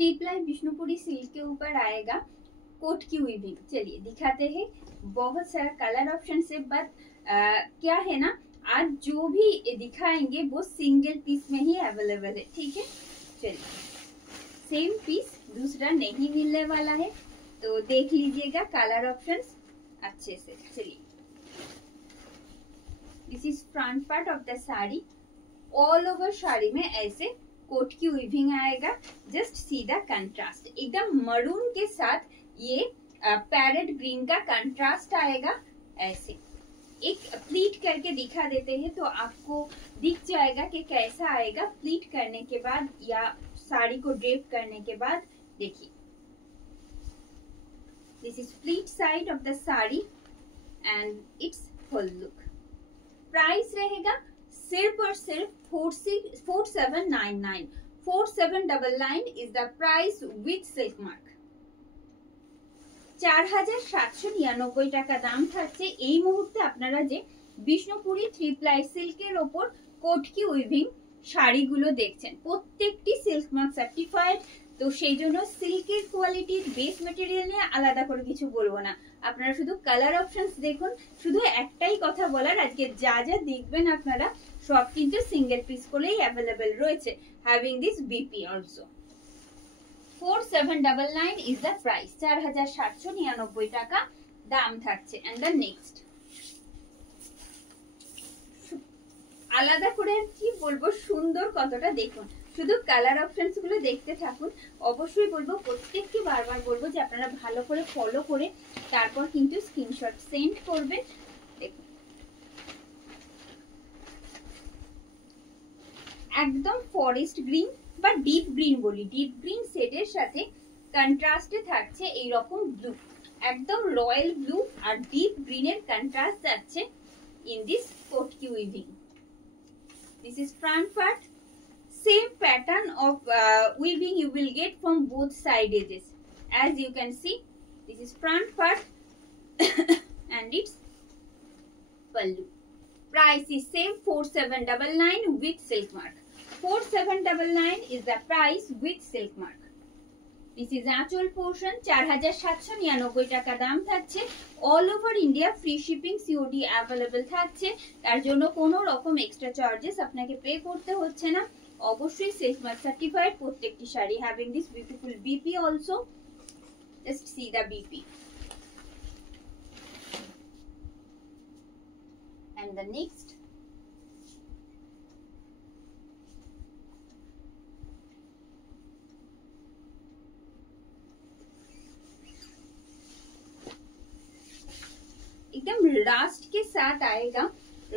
3 ply Vishnupuri silk के ऊपर आएगा कोट की वीविंग। चलिए दिखाते हैं। बहुत सारा कलर ऑप्शन से, बट क्या है ना, आज जो भी दिखाएंगे वो सिंगल पीस में ही अवेलेबल है, ठीक है। चलिए, सेम पीस दूसरा नहीं मिलने वाला है, तो देख लीजिएगा कलर ऑप्शंस अच्छे से। चलिए, this is front part of the sari. All over sari में ऐसे कोट की वीविंग आएगा। जस्ट सी द कंट्रास्ट, एकदम मरून के साथ ये पैरेट ग्रीन का कंट्रास्ट आएगा। ऐसे एक प्लीट करके दिखा देते हैं तो आपको दिख जाएगा कि कैसा आएगा प्लीट करने के बाद या साड़ी को ड्रेप करने के बाद। देखिए, this is pleat side of the sari and it's full look. Price रहेगा सिर्फ और सिर्फ 4799। 4799 is the price with silk mark. 4799 টাকা দাম থাকছে। এই মুহূর্তে আপনারা যে বিষ্ণুপুরি 3 প্লাই সিল্কের ওপর কোটকি উইভিং শাড়িগুলো দেখছেন, প্রত্যেকটি সিল্ক মার্ক সার্টিফাইড। তো সেই জন্য সিল্কের কোয়ালিটির বেস মেটেরিয়াল নিয়ে আলাদা করে কিছু বলবো না, আপনারা শুধু কালার অপশনস দেখুন। শুধু একটাই কথা বলার, আজকে যা যা দেখবেন আপনারা সব কিন্তু সিঙ্গেল পিস করেই অ্যাভেলেবেল রয়েছে, having this BP also. 4799 is the price। 4799 টাকা দাম থাকছে। এন্ড দ্য নেক্সট, আলাদা করে কি বলবো, সুন্দর কতটা দেখুন। শুধু কালার অপশনস গুলো দেখতে থাকুন। অবশ্যই বলবো, প্রত্যেককে বারবার বলবো যে আপনারা ভালো করে ফলো করে তারপর কিন্তু স্ক্রিনশট সেন্ড করবেন। দেখুন, একদম ফরেস্ট গ্রিন বা ডিপ গ্রিন বলি, ডিপ গ্রিন শেডের সাথে কন্ট্রাস্টে থাকছে এই রকম ব্লু, একদম রয়্যাল ব্লু আর ডিপ গ্রিনের কন্ট্রাস্ট যাচ্ছে in this kotki weaving. This is front part. Same pattern of weaving you will get from both side edges. As you can see, this is front part and its pallu. Price is same 4799 with silk mark। 4799 is the price with silk mark। This is আঁচল portion. 4799 টাকা দাম থাকছে। All over India free shipping COD available থাকছে, তার জন্য কোনো রকম extra charges আপনাকে পে করতে হচ্ছে না। অবশ্যই সিল্ক মার্ক সার্টিফাইড প্রত্যেকটি sari, having this beautiful BP also. Just see the BP. And the next, एकदम रास्ट के साथ आएगा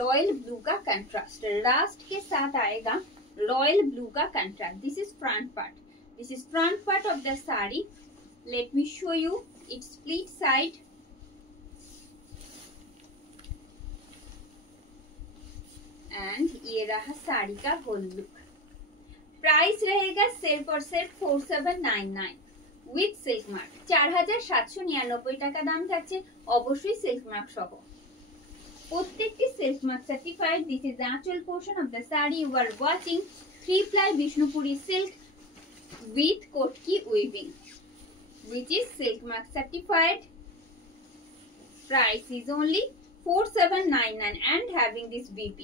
रॉयल ब्लू का कंट्रास्ट। रास्ट के साथ आएगा रॉयल ब्लू का contrast. This is front part. This is front part of the sari. Let me show you it's split side and ये रहा साड़ी का होल लुक। प्राइस रहेगा सिर्फ और सिर्फ 4799 উইথ সিল্ক মার্ক। 4799 টাকা দাম থাকছে, অবশ্যই সিল্ক মার্ক সহ। প্রত্যেকটি silk mark certified. This is আঁচল portion of the sari. You are watching 3 ply Bishnupuri silk with kotki weaving, which is silk mark certified। Price is only 4799 and having this BP।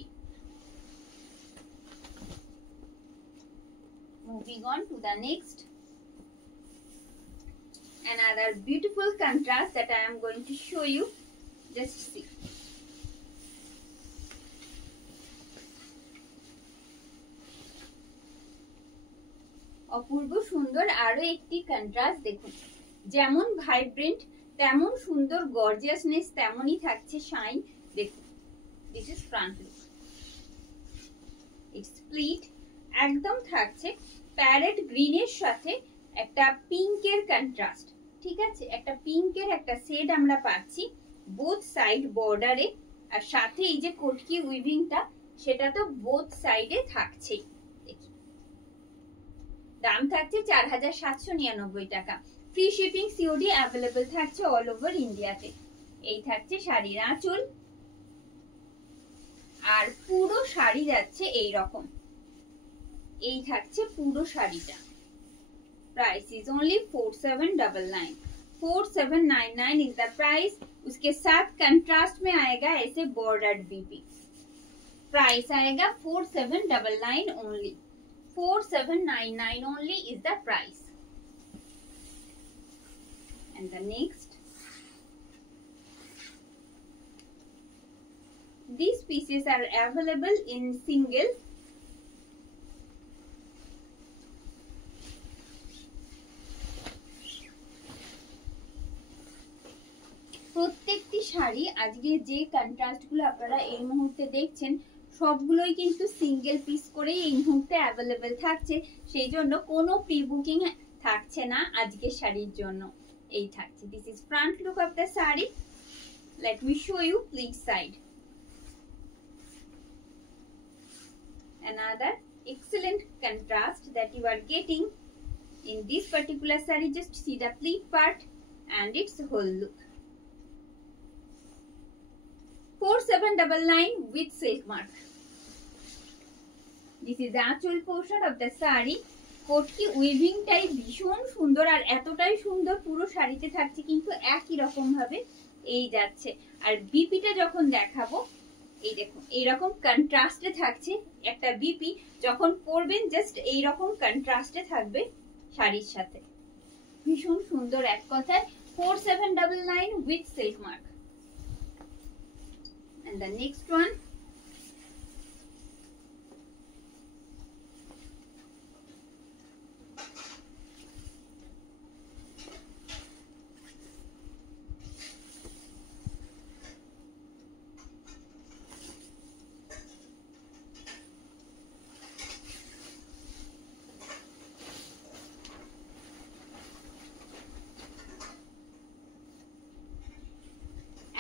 Moving on to the next, another beautiful contrast that I am going to show you। Just see, অপূর্ব সুন্দর আরো একটি contrast দেখুন। যেমন vibrant তেমন সুন্দর, গর্জিয়াসনেস তেমনই থাকছে shine. দেখুন, this is front look. It's split, একদম থাকছে প্যারেট গ্রিনের সাথে একটা পিঙ্কের কন্ট্রাস্ট। ঠিক আছে, একটা পিঙ্কের একটা শেড আমরা পাচ্ছি বোথ সাইড বর্ডারে, আর সাথে এই যে কোটকি উইভিংটা সেটা তো বোথ সাইডে থাকছেই। দেখি, দাম থাকছে 4799 টাকা। ফ্রি শিপিং সিওডি অ্যাভেলেবল থাকছে অল ওভার ইন্ডিয়াতে। এই থাকছে শাড়ির আঁচল, আর পুরো শাড়ি যাচ্ছে এই রকম। এই থাকছে পুরো শাড়িটা। Price is only 4799. 4799 is the price. उसके साथ कंट्रास्ट में आएगा ऐसे बॉर्डर्ड बीपी. प्राइस आएगा 4799 only. 4799 only is the price. And the next, these pieces are available in single. প্রত্যেকটি শাড়ি আজকে যে কন্ট্রাস্ট গুলো আপনারা এই মুহূর্তে দেখছেন সবগুলোই কিন্তু সিঙ্গেল পিস করে এই মুহূর্তে অ্যাভেলেবেল থাকছে. সেই জন্য কোনো প্রি বুকিং থাকছে না আজকে শাড়ির জন্য. এই থাকছে. This is front look of the sari. Let me show you please side. Another excellent contrast that you are getting in this particular saree. Just see the pleat part and its whole look. 4799 with silk mark. This is the actual portion of the saree. Kotki weaving টাই ভীষণ সুন্দর আর এতটাই সুন্দর পুরো শাড়িতে থাকছে কিন্তু একই রকম ভাবে এই যাচ্ছে. আর বিপিটা যখন দেখাবো এই দেখুন এইরকম কন্ট্রাস্টে থাকছে. একটা বিপি যখন পরবেন জাস্ট এইরকম কন্ট্রাস্টে থাকবে শাড়ির সাথে. ভীষণ সুন্দর এক কথায়. 4799 with silk mark. And the next one,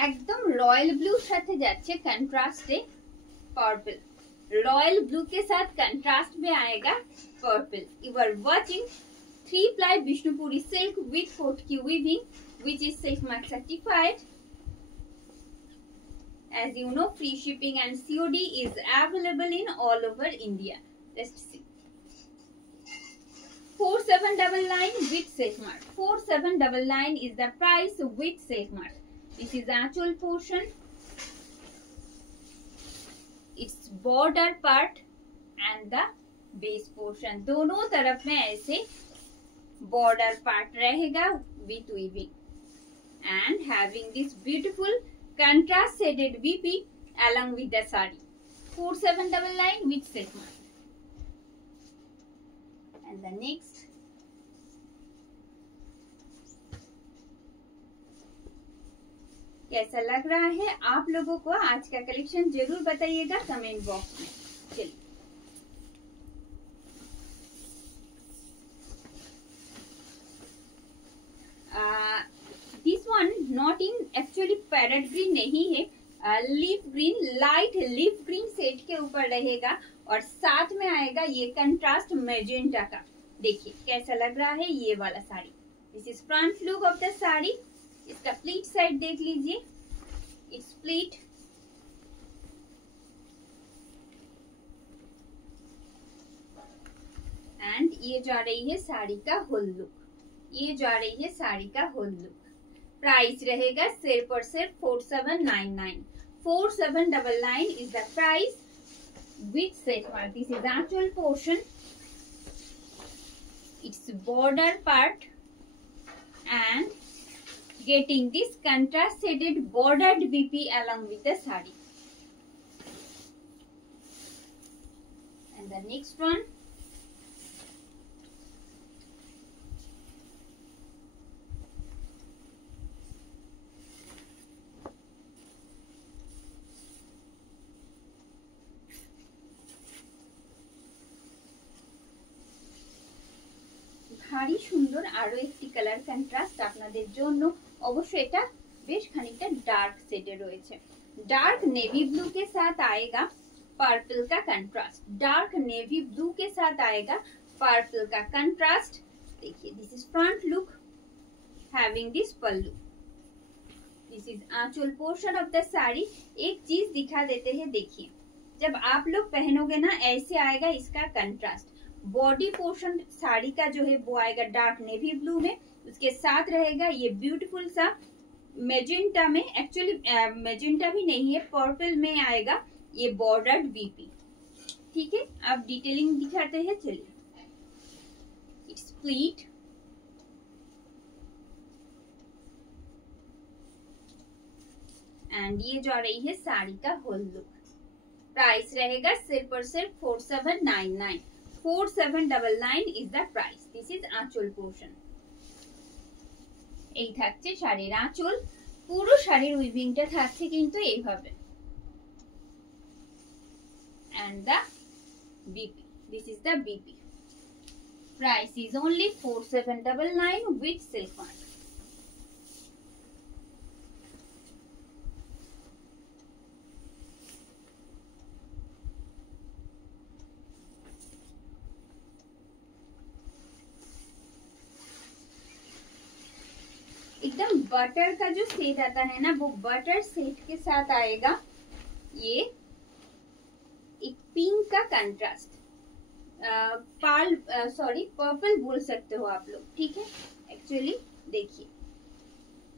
एकदम रॉयल ब्लू साथे जाच्छे कंट्रास्टे पर्पल. रॉयल ब्लू के साथ कंट्रास्ट में आएगा purple. You are watching 3 ply Vishnupuri silk with Kotki weaving which is silk mark certified. As you know, free shipping and COD is available in all over India. Let's see. 4799 with silk mark. 4799 is the price with silk mark. This is the actual portion. Its border part and the base portion. दोनों तरफ में ऐसे border part रहेगा with weaving and having this beautiful contrast shaded VP along with the saree. 4799 with silk mark. And the next, कैसा लग रहा है आप लोगों को आज का कलेक्शन जरूर बताइएगा कमेंट बॉक्स में. चलिए this one not in actually parrot green नहीं है. Leaf green, light leaf green set के ऊपर रहेगा और साथ में आएगा ये कंट्रास्ट मैजेंटा का. देखिए कैसा लग रहा है ये वाला sari. This is front look of the sari. इसका प्लीट साइड देख लीजिए. इट्स प्लीट एंड ये जा रही है साड़ी का होल लुक. ये जा रही है साड़ी का होल लुक. प्राइस रहेगा सिर्फ और सिर्फ 4799. 4799 is the price with silk mark. This is actual portion. Its border part and getting this contrast shaded bordered BP along with the saree. And the next one, ভারী সুন্দর আরো একটি colour contrast আপনাদের জন্য. অবশ্য এটা বেশ খানিকটা ডার্ক শেডে রয়েছে. डार्क नेवी ब्लू के साथ आएगा पर्पल का कंट्रास्ट. डार्क नेवी ब्लू के साथ आएगा पर्पल का कंट्रास्ट. देखिए this is front look having this pallu. This is aanchal portion of the sari. एक चीज दिखा देते हैं. देखिए जब आप लोग पहनोगे ना ऐसे आएगा इसका कंट्रास्ट. बॉडी पोर्शन साड़ी का जो है वो आएगा डार्क नेवी ब्लू में, उसके साथ रहेगा ये ब्यूटीफुल सा मेजेंटा में, एक्चुअली मेजेंटा भी नहीं है, पर्पल में आएगा ये बॉर्डर्ड बीपी। ठीक है, अब डिटेलिंग दिखाते हैं, चलिए। इट्स प्लीट, एंड ये जो आ रही है साड़ी का होल लुक। प्राइस रहेगा सिर्फ और सिर्फ 4799। 4799 is the price. This is aanchal portion. এই থাকছে শাড়ির আঁচল। পুরো শাড়ির উইভিংটা থাকছে কিন্তু এইভাবে, and the BP, this is the BP. Price is only 4799 with silk mark. एकदम बटर का जो सेट आता है ना, वो बटर सेट के साथ आएगा ये एक पिंक का कंट्रास्ट, पर्पल बोल सकते हो आप लोग, ठीक है। एक्चुअली देखिए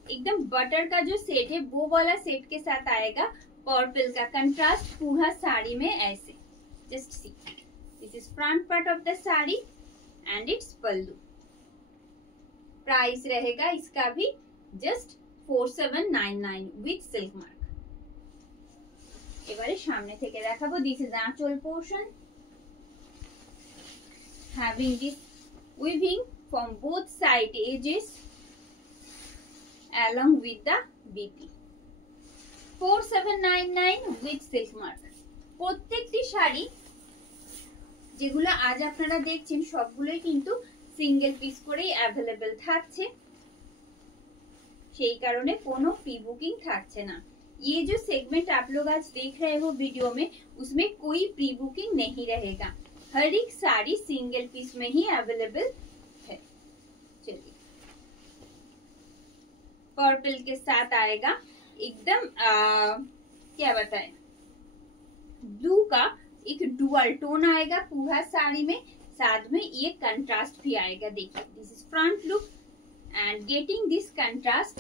एकदम बटर का जो सेट है वो वाला सेट के साथ आएगा पर्पल का कंट्रास्ट पूरा साड़ी में ऐसे। Just see, this is front part of the sari and it's pallu. Price रहेगा इसका भी जस्ट 4799 উইথ সিল্ক মার্ক। এবারে সামনে থেকে দেখাবো। দিস ইজ আঁচল portion, having this weaving from both side edges along with the BP। 4799 with silk mark. প্রত্যেকটি শাড়ি যেগুলো আজ আপনারা দেখছেন সবগুলোই কিন্তু सिंगल पीस করে अवेलेबल থাকছে, সেই কারণে কোনো প্রি बुकिंग থাকছে না। ये जो सेगमेंट आप लोग आज देख रहे हो वीडियो में, उसमें कोई प्री बुकिंग नहीं रहेगा। हर एक साड़ी सिंगल पीस में ही अवेलेबल है। चलिए, पर्पल के साथ आएगा एकदम क्या बताएं, ब्लू का एक डुअल टोन आएगा पूरा साड़ी में, साथ में ये कंट्रास्ट भी आएगा। देखिए, this is front look and getting this contrast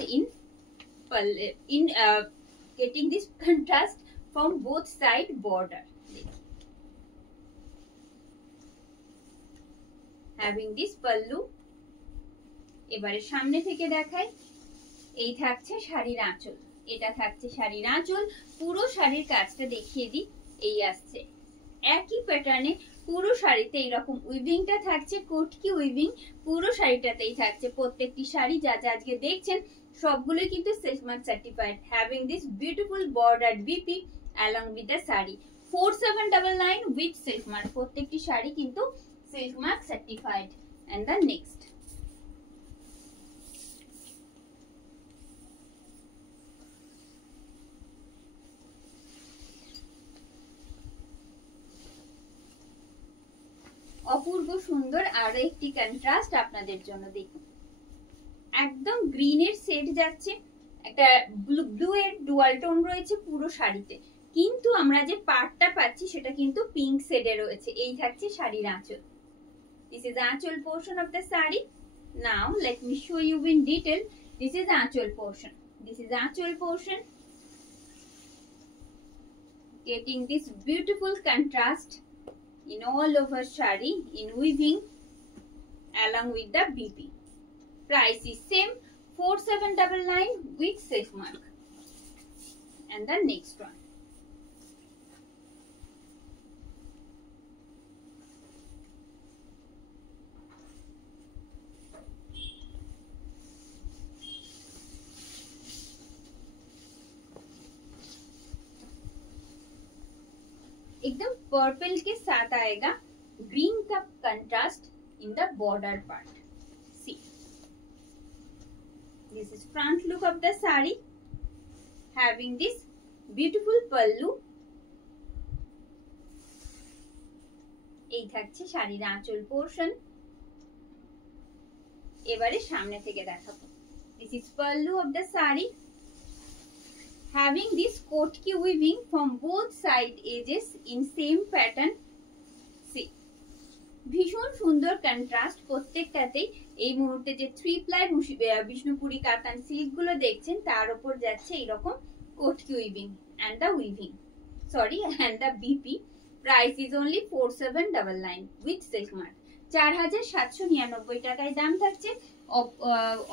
getting this contrast from both side border। having this pallu। এবারে সামনে থেকে দেখাই। এই থাকছে শাড়ির আঁচল, এটা থাকছে শাড়ির আঁচল। পুরো শাড়ির কাজটা দেখিয়ে দিই। এই আসছে একই প্যাটার্নে পুরো শাড়িতে এইরকম উইভিংটা থাকছে, কোটকি উইভিং পুরো শাড়িটাতেই থাকছে। প্রত্যেকটি শাড়ি যা যা আজকে দেখছেন সবগুলোই কিন্তু silk mark certified, having this beautiful border BP along with the sari. 4799 with silk mark. প্রত্যেকটি শাড়ি কিন্তু silk mark certified. And the next, অপূর্ব সুন্দর আরো একটি কন্ট্রাস্ট আপনাদের জন্য। দেখুন, একদম গ্রিনের সেট যাচ্ছে, একটা ব্লু এর ডুয়াল টোন রয়েছে পুরো শাড়িতে, কিন্তু আমরা যে পার্টটা পাচ্ছি সেটা কিন্তু পিঙ্ক শেডে রয়েছে। এই থাকছে শাড়ির আঁচল। দিস ইজ আঁচল portion of the sari. Now let me show you in detail. This is আঁচল পোর্শন। দিস ইজ আঁচল portion, getting this beautiful contrast in all over shari in weaving along with the BP. Price is same 4799 with silk mark. And the next one, एकदम purple के साथ आएगा green का contrast in the border part. See, this is front look of the sari, having this beautiful pallu. এই থাকছে শাড়ির আঁচল portion. এবারে সামনে থেকে দেখাবো। This is pallu of the sari, having this kotki weaving from both side edges in same pattern। See, ভীষণ সুন্দর কন্ট্রাস্ট প্রত্যেকটাতেই। এই মুহূর্তে যে 3 প্লাই বিষ্ণুপুরি কাতান সিল্ক গুলো দেখছেন তার উপর যাচ্ছে এইরকম কোটকি weaving and the weaving, sorry, and the BP. Price is only 4799 with silk mark. 4799 টাকায় দাম থাকছে।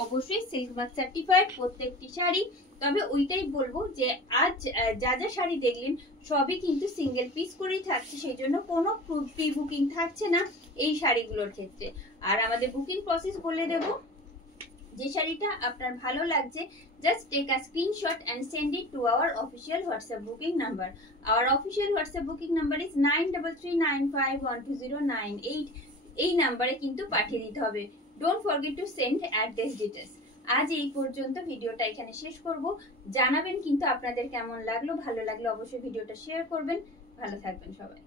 অবশ্যই সিল্ক মার্ক সার্টিফাইড প্রত্যেকটি শাড়ি। তবে ওইটাই বলবো যে আজ যা যা শাড়ি দেখলেন সবই কিন্তু সিঙ্গেল পিস করেই থাকছে, সেই জন্য কোনো প্রি বুকিং থাকছে না এই শাড়িগুলোর ক্ষেত্রে। আর আমাদের বুকিং প্রসেস বলে দেব, যে শাড়িটা আপনার ভালো লাগছে just take a screenshot and send it to our official WhatsApp booking number. Our official WhatsApp booking number is 9339512098. এই নাম্বারে কিন্তু পাঠিয়ে দিতে হবে। Don't forget to send address details. আজ এই পর্যন্ত, ভিডিওটা এখানে শেষ করব। জানাবেন কিন্তু আপনাদের কেমন লাগলো, ভালো লাগলে অবশ্যই ভিডিওটা শেয়ার করবেন। ভালো থাকবেন সবাই।